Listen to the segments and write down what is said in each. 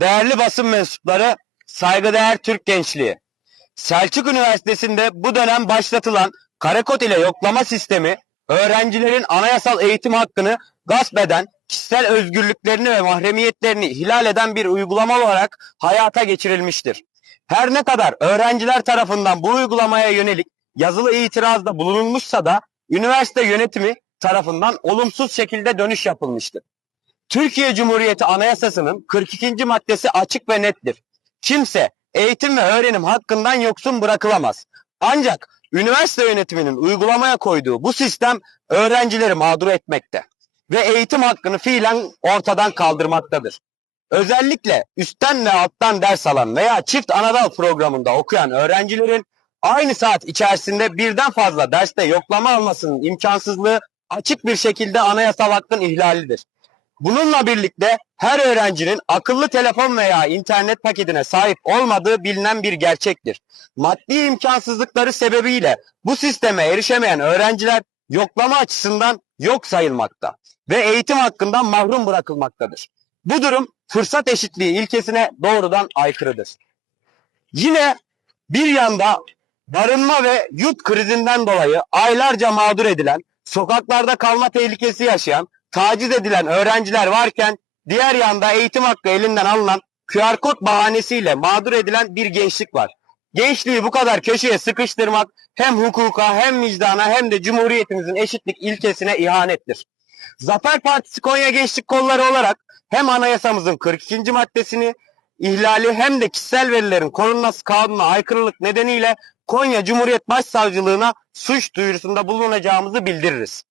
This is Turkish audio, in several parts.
değerli basın mensupları, saygıdeğer Türk gençliği. Selçuk Üniversitesi'nde bu dönem başlatılan karekod ile yoklama sistemi, öğrencilerin anayasal eğitim hakkını gasp eden, kişisel özgürlüklerini ve mahremiyetlerini ihlal eden bir uygulama olarak hayata geçirilmiştir. Her ne kadar öğrenciler tarafından bu uygulamaya yönelik yazılı itirazda bulunulmuşsa da üniversite yönetimi tarafından olumsuz şekilde dönüş yapılmıştır. Türkiye Cumhuriyeti Anayasası'nın 42. maddesi açık ve nettir. Kimse eğitim ve öğrenim hakkından yoksun bırakılamaz. Ancak üniversite yönetiminin uygulamaya koyduğu bu sistem öğrencileri mağdur etmekte ve eğitim hakkını fiilen ortadan kaldırmaktadır. Özellikle üstten ve alttan ders alan veya çift anadal programında okuyan öğrencilerin aynı saat içerisinde birden fazla derste yoklama almasının imkansızlığı açık bir şekilde anayasal hakkın ihlalidir. Bununla birlikte her öğrencinin akıllı telefon veya internet paketine sahip olmadığı bilinen bir gerçektir. Maddi imkansızlıkları sebebiyle bu sisteme erişemeyen öğrenciler yoklama açısından yok sayılmakta ve eğitim hakkından mahrum bırakılmaktadır. Bu durum fırsat eşitliği ilkesine doğrudan aykırıdır. Yine bir yanda barınma ve yurt krizinden dolayı aylarca mağdur edilen, sokaklarda kalma tehlikesi yaşayan, taciz edilen öğrenciler varken diğer yanda eğitim hakkı elinden alınan QR kod bahanesiyle mağdur edilen bir gençlik var. Gençliği bu kadar köşeye sıkıştırmak hem hukuka hem vicdana hem de cumhuriyetimizin eşitlik ilkesine ihanettir. Zafer Partisi Konya Gençlik Kolları olarak hem anayasamızın 42. maddesini ihlali hem de kişisel verilerin korunması kanununa aykırılık nedeniyle Konya Cumhuriyet Başsavcılığına suç duyurusunda bulunacağımızı bildiririz.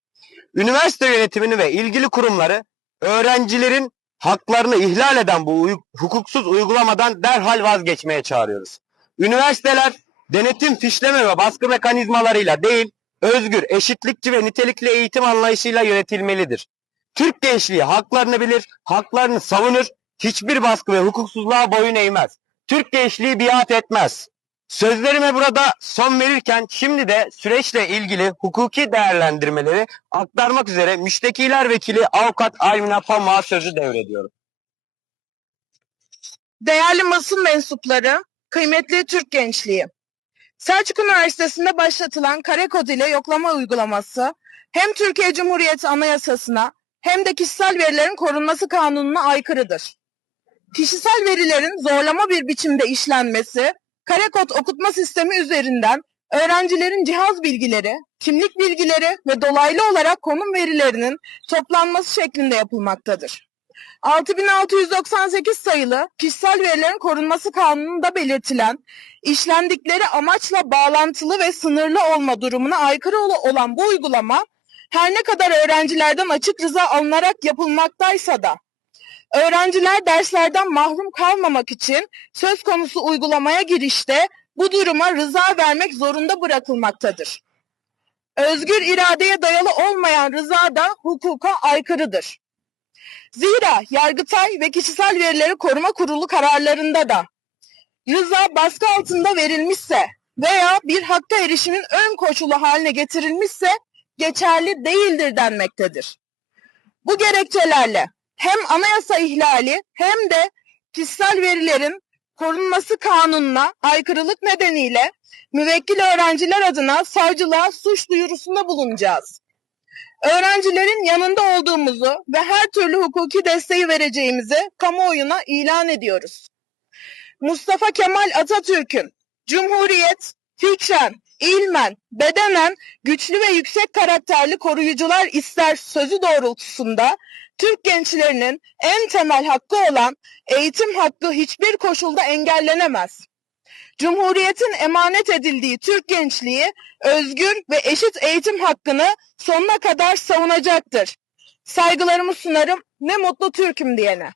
Üniversite yönetimini ve ilgili kurumları öğrencilerin haklarını ihlal eden bu uy- hukuksuz uygulamadan derhal vazgeçmeye çağırıyoruz. Üniversiteler denetim, fişleme ve baskı mekanizmalarıyla değil, özgür, eşitlikçi ve nitelikli eğitim anlayışıyla yönetilmelidir. Türk gençliği haklarını bilir, haklarını savunur, hiçbir baskı ve hukuksuzluğa boyun eğmez. Türk gençliği biat etmez. Sözlerime burada son verirken şimdi de süreçle ilgili hukuki değerlendirmeleri aktarmak üzere Müştekiler Vekili Avukat Almina Pamuk'a sözü devrediyorum. Değerli basın mensupları, kıymetli Türk gençliği. Selçuk Üniversitesi'nde başlatılan kare kod ile yoklama uygulaması hem Türkiye Cumhuriyeti Anayasası'na hem de kişisel verilerin korunması kanununa aykırıdır. Kişisel verilerin zorlama bir biçimde işlenmesi, kare kod okutma sistemi üzerinden öğrencilerin cihaz bilgileri, kimlik bilgileri ve dolaylı olarak konum verilerinin toplanması şeklinde yapılmaktadır. 6698 sayılı kişisel verilerin korunması kanununda belirtilen işlendikleri amaçla bağlantılı ve sınırlı olma durumuna aykırı ol- olan bu uygulama her ne kadar öğrencilerden açık rıza alınarak yapılmaktaysa da öğrenciler derslerden mahrum kalmamak için söz konusu uygulamaya girişte bu duruma rıza vermek zorunda bırakılmaktadır. Özgür iradeye dayalı olmayan rıza da hukuka aykırıdır. Zira Yargıtay ve Kişisel Verileri Koruma Kurulu kararlarında da rıza baskı altında verilmişse veya bir hakka erişimin ön koşulu haline getirilmişse geçerli değildir denmektedir. Bu gerekçelerle hem anayasa ihlali hem de kişisel verilerin korunması kanununa aykırılık nedeniyle müvekkil öğrenciler adına savcılığa suç duyurusunda bulunacağız öğrencilerin yanında olduğumuzu ve her türlü hukuki desteği vereceğimizi kamuoyuna ilan ediyoruz. Mustafa Kemal Atatürk'ün Cumhuriyet, fikren, ilmen, bedenen güçlü ve yüksek karakterli koruyucular ister sözü doğrultusunda Türk gençlerinin en temel hakkı olan eğitim hakkı hiçbir koşulda engellenemez. Cumhuriyetin emanet edildiği Türk gençliği özgür ve eşit eğitim hakkını sonuna kadar savunacaktır. Saygılarımı sunarım. Ne mutlu Türk'üm diyene.